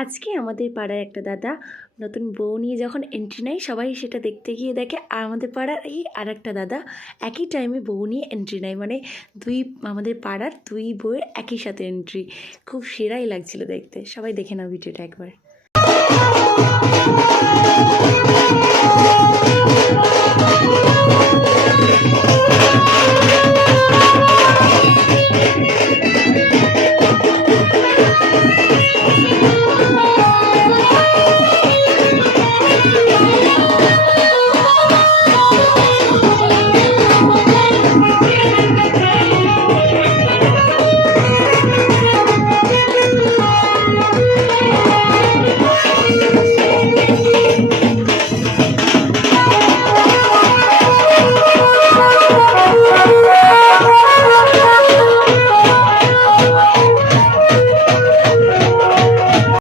আজকে আমাদের পাড়ার একটা দাদা নতুন বউ নিয়ে যখন এন্ট্রি নেয় সবাই সেটা দেখতে গিয়ে দেখে, আর আমাদের পাড়ার এই আর একটা দাদা একই টাইমে বউ নিয়ে এন্ট্রি নেয়, মানে আমাদের পাড়ার দুই বউয়ের একই সাথে এন্ট্রি। খুব সেরাই লাগছিল দেখতে। সবাই দেখে নাও ভিডিওটা একবার।